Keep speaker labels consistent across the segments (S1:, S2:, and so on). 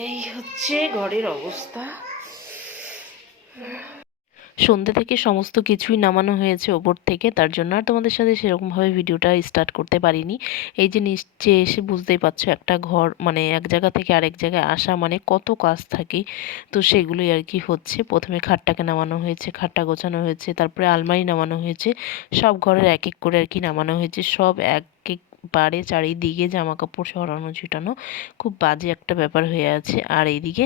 S1: এই হচ্ছে ঘরের অবস্থা।
S2: সন্ধ্যে থেকে সমস্ত কিছুই নামানো হয়েছে ওপর থেকে, তার জন্য আর তোমাদের সাথে সেরকমভাবে ভিডিওটা স্টার্ট করতে পারিনি। এই যে নিচে এসে বুঝতেই পারছ, একটা ঘর মানে এক জায়গা থেকে আরেক জায়গায় আসা মানে কত কাজ থাকে। তো সেগুলোই আর কি হচ্ছে। প্রথমে খাটটাকে নামানো হয়েছে, খাটটা গোছানো হয়েছে, তারপরে আলমারি নামানো হয়েছে, সব ঘরের এক এক করে আর কি নামানো হয়েছে, সব এক এক বারে চারিদিকে জামা কাপড় সরানো ছিটানো খুব বাজে একটা ব্যাপার হয়ে আছে। আর এইদিকে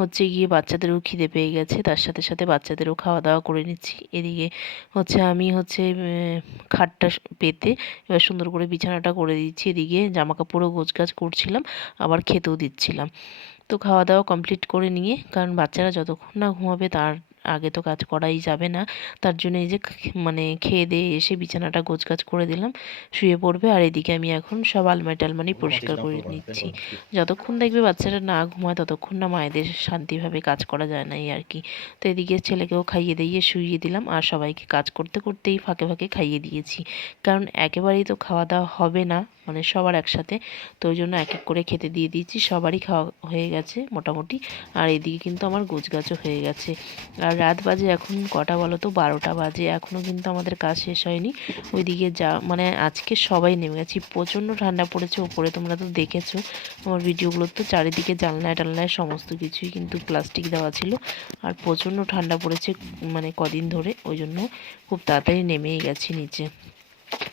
S2: হচ্ছে গিয়ে বাচ্চাদেরও খিদে পেয়ে গেছে, তার সাথে সাথে বাচ্চাদেরও খাওয়া দাওয়া করে নিচ্ছি। এদিকে হচ্ছে আমি হচ্ছে খাটটা পেতে এবার সুন্দর করে বিছানাটা করে দিচ্ছি। এদিকে জামা কাপড়ও গোছগাছ করছিলাম, আবার খেতেও দিচ্ছিলাম। তো খাওয়া দাওয়া কমপ্লিট করে নিয়ে, কারণ বাচ্চারা যতক্ষণ না ঘুমাবে তার আগে তো কাজ করাই যাবে না। তার জন্য এই যে মানে খেয়ে দিয়ে এসে বিছানাটা গোছগাছ করে দিলাম শুয়ে পড়বে। আর এদিকে আমি এখন সব আলমারি টালমারি পরিষ্কার করে নিচ্ছি। যতক্ষণ দেখবে বাচ্চাটা না ঘুমায় ততক্ষণ না মায়েদের শান্তিভাবে কাজ করা যায় না এই আর কি। তো এদিকে ছেলেকেও খাইয়ে দিয়ে শুইয়ে দিলাম। আর সবাইকে কাজ করতে করতেই ফাঁকে ফাঁকে খাইয়ে দিয়েছি। কারণ একেবারেই তো খাওয়া দাওয়া হবে না মানে সবার একসাথে। তো ওই জন্য এক এক করে খেতে দিয়ে দিয়েছি। সবারই খাওয়া হয়ে গেছে মোটামুটি। আর এদিকে কিন্তু আমার গোছগাছও হয়ে গেছে। আর রাত বাজে, এখন কটা বলো তো বারোটা বাজে এখনও কিন্তু আমাদের কাজ শেষ হয়নি। ওইদিকে যা মানে আজকে সবাই নেমে গেছি। প্রচণ্ড ঠান্ডা পড়েছে, ওপরে তোমরা তো দেখেছ। আমার ভিডিওগুলো তো চারিদিকে জানলায় টালনায় সমস্ত কিছুই কিন্তু প্লাস্টিক দেওয়া ছিল। আর প্রচণ্ড ঠান্ডা পড়েছে মানে কদিন ধরে। ওই জন্য খুব তাড়াতাড়ি নেমেই গেছি নিচে।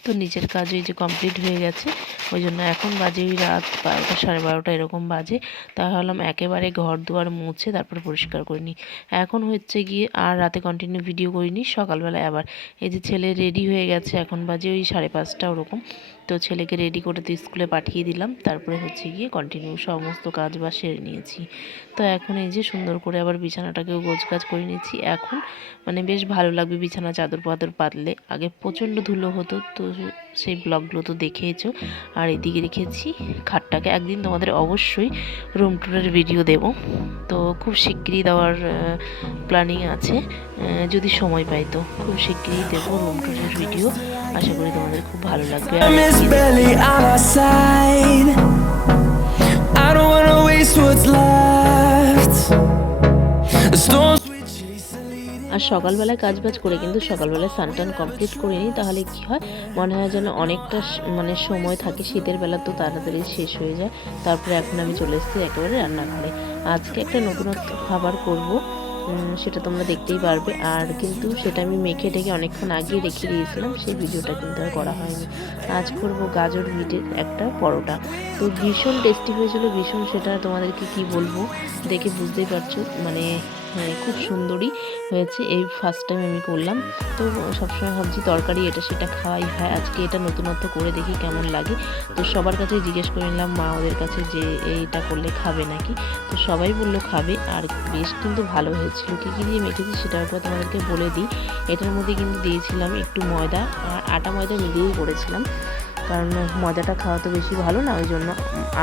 S2: তো নিজের কাজ ওই যে কমপ্লিট হয়ে গেছে। ওই জন্য এখন বাজে ওই রাত বারোটা, সাড়ে বারোটা এরকম বাজে। তা ভাবলাম একেবারে ঘর দুয়ার মুছে তারপর পরিষ্কার করে নিই। এখন হচ্ছে গিয়ে আর রাতে কন্টিনিউ ভিডিও করিনি সকালবেলা আবার। এই যে ছেলে রেডি হয়ে গেছে, এখন বাজে ওই সাড়ে পাঁচটা ওরকম। তো ছেলেকে রেডি করে তো স্কুলে পাঠিয়ে দিলাম। তারপরে হচ্ছে গিয়ে কন্টিনিউ সমস্ত কাজ বা সেরে নিয়েছি। তো এখন এই যে সুন্দর করে আবার বিছানাটাকেও গোছগাছ করে নিয়েছি। এখন মানে বেশ ভালো লাগবে বিছানা চাদর পাদর পাতলে। আগে প্রচণ্ড ধুলো হতো, তো সেই ব্লগগুলো তো দেখেইছো। আর এদিকে রেখেছি খাটটাকে। একদিন তোমাদের অবশ্যই রুম টুরের ভিডিও দেব। তো খুব শিগগিরই দেওয়ার প্ল্যানিং আছে। যদি সময় পাই তো খুব শিগগিরই দেবো রুম ট্যুরের ভিডিও আশা করি তোমাদের খুব ভালো লাগবে।
S3: Is barely on our side. I don't wanna waste what's left. The storms.
S2: আর সকালবেলায় কাজ বাজ করে কিন্তু সকালবেলায় সানটান কমপ্লিট করে নিই, তাহলে কি হয় মনে হয় যেন অনেকটা মানে সময় থাকে, শীতের বেলা তো তাড়াতাড়ি শেষ হয়ে যায় তারপরে এখন আমি চলে এসেছি একেবারে রান্নাঘরে আজকে একটা নতুনত্ব খাবার করব সেটা তোমরা দেখতেই পারবে। আর কিন্তু সেটা আমি মেখে ডেকে অনেকক্ষণ আগেই রেখে দিয়েছিলাম, সেই ভিডিওটা কিন্তু আর করা হয়নি। আজ করব গাজর বিটের একটা পরোটা। তো ভীষণ টেস্টি হয়েছিল, ভীষণ সেটা তোমাদেরকে কি বলব, দেখে বুঝতেই পারছ মানে খুব সুন্দরই হয়েছে। এই ফার্স্ট টাইম আমি করলাম। তো সবসময় ভাবছি তরকারি এটা সেটা খাওয়াই হয়। আজকে এটা নতুনত্ব করে দেখি কেমন লাগে। তো সবার কাছে জিজ্ঞেস করে নিলাম, মা, ওদের কাছে যে এইটা করলে খাবে নাকি? তো সবাই বলল, খাবে। আর বেশ কিন্তু ভালো হয়েছিল। কী কী দিয়ে মেখেছি সেটার উপর তোমাদেরকে বলে দিই। এটার মধ্যে কিন্তু দিয়েছিলাম একটু ময়দা। আর আটা ময়দা মিলিয়েই করেছিলাম। কারণ মজাটা খাওয়া তো বেশি ভালো না, ওই জন্য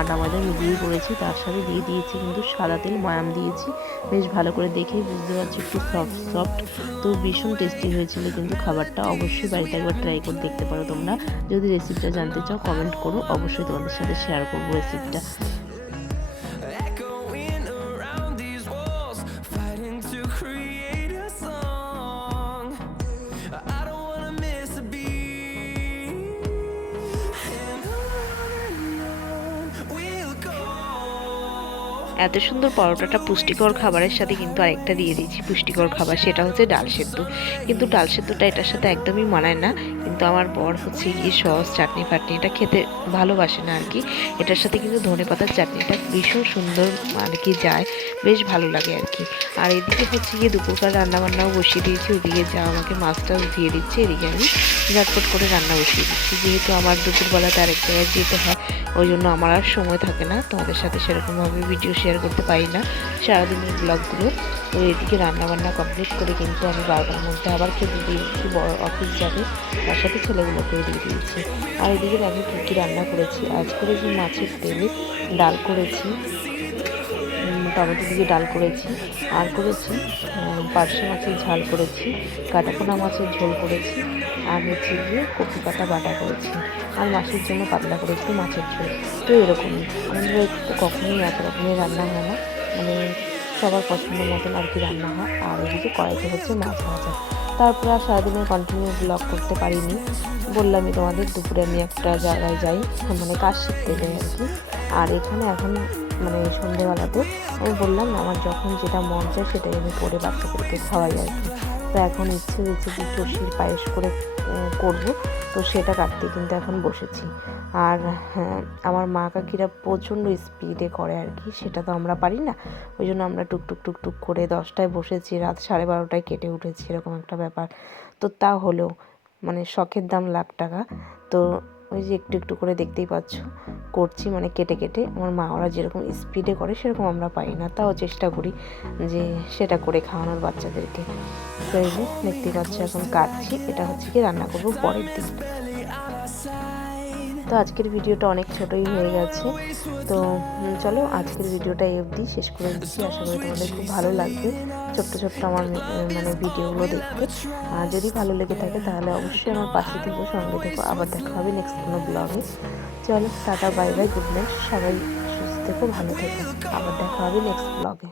S2: আটা ময়দা মিলিয়ে করেছি, তার সাথে দিয়ে দিয়েছি কিন্তু সাদা তেল, ময়াম দিয়েছি। বেশ ভালো করে দেখে বুঝতে পারছি একটু সফট সফট তো ভীষণ টেস্টি হয়েছিল কিন্তু খাবারটা, অবশ্যই বাড়িতে একবার ট্রাই করে দেখতে পারো তোমরা। যদি রেসিপিটা জানতে চাও কমেন্ট করো। অবশ্যই তোমাদের সাথে শেয়ার করব রেসিপিটা
S1: এত সুন্দর পরোটাটা পুষ্টিকর খাবারের সাথে কিন্তু আরেকটা দিয়ে দিয়েছি পুষ্টিকর খাবার, সেটা হচ্ছে ডাল সেদ্ধ। কিন্তু ডাল সেদ্ধটা এটার সাথে একদমই মানায় না। কিন্তু আমার বর হচ্ছে গিয়ে সস, চাটনি, ফাটনি এটা খেতে ভালোবাসে না আর কি। এটার সাথে কিন্তু ধনে পাতার চাটনিটা ভীষণ সুন্দর আর কি যায়, বেশ ভালো লাগে আর কি। আর এদিকে হচ্ছে গিয়ে দুপুরকার রান্নাবান্নাও বসিয়ে দিয়েছি, ওদিকে যা আমাকে মাছ টাছ দিয়ে দিচ্ছে, এদিকে আমি ঝটপট করে রান্না বসিয়ে দিচ্ছি। যেহেতু আমার দুপুরবেলাতে আরেক জায়গায় যেতে হয়, ওই জন্য আমার আর সময় থাকে না। তোমাদের সাথে সেরকমভাবে ভিডিও শেয়ার করতে পারি না। সারাদিনের ব্লগগুলো তো এদিকে রান্নাবান্না কমপ্লিট করে কিন্তু আমি বারোটার মধ্যে আবার খেতে দিয়েছি বড় অফিস যাবে। তার সাথে ছেলেগুলোকেও দিয়ে দিয়েছি। আর এদিকে আমি কী কী রান্না করেছি। আজ করেছি মাছের তেলে ডাল করেছি।
S2: টমেটো দিয়ে ডাল করেছি, আর করেছি পার্শে মাছের ঝাল করেছি, কাটাপোনা মাছের ঝোল করেছি, আর হচ্ছে গিয়ে কপি পাতা বাটা করেছি, আর মাছের জন্য পাতলা করেছি মাছের ঝোল। তো এরকমই। আমাদের কখনোই এক রকমের রান্না হয় না মানে সবার পছন্দ মতন আর কি রান্না হয়, আর এদিকে কড়াইতে হচ্ছে মাছ ভাজা। তারপরে আর সারাদিনে কন্টিনিউ ব্লগ করতে পারিনি। বললামই তোমাদের দুপুরে আমি একটা জায়গায় যাই মানে কাজ শিখতে যাই আর কি। আর এখানে এখন মানে সন্ধেবেলাতে, আমি বললাম, আমার যখন যেটা মন চায় সেটাই আমি করে বাচ্চাদেরকে খাওয়াই আর কি। তো এখন ইচ্ছে হয়েছে যে টসির পায়েস করে করব। তো সেটা কাটতে কিন্তু এখন বসেছি। আর হ্যাঁ আমার মা কাকিরা প্রচণ্ড স্পিডে করে আর কি, সেটা তো আমরা পারি না। ওই জন্য আমরা টুকটুক টুকটুক করে দশটায় বসেছি, রাত সাড়ে বারোটায় কেটে উঠেছি, এরকম একটা ব্যাপার। তো তা হলেও মানে শখের দাম লাখ টাকা। তো ওই যে একটু একটু করে দেখতেই পাচ্ছ। করছি মানে কেটে কেটে। আমার মা ওরা যেরকম স্পিডে করে সেরকম আমরা পাই না। তাও চেষ্টা করি যে সেটা করে খাওয়ানোর বাচ্চাদেরকে। তো এই যে দেখতেই পাচ্ছ এখন কাটছি। এটা হচ্ছে কি রান্না করব পরের দিন। তো আজকের ভিডিওটা অনেক ছোটই হয়ে গেছে। তো চলো আজকের ভিডিওটা অবধি শেষ করে দিচ্ছি। আশা করি তোমাদের খুব ভালো লাগবে ছোট্ট ছোট্ট আমার মানে ভিডিওগুলো দেখতে। আর যদি ভালো লেগে থাকে তাহলে অবশ্যই আমার পাশে থেকো, সঙ্গে থেকো। আবার দেখা হবে নেক্সট কোনো ব্লগে চলো, tata bye bye good night সবাই সুস্থ থেকো, ভালো থেকো। আবার দেখা হবে নেক্সট ব্লগে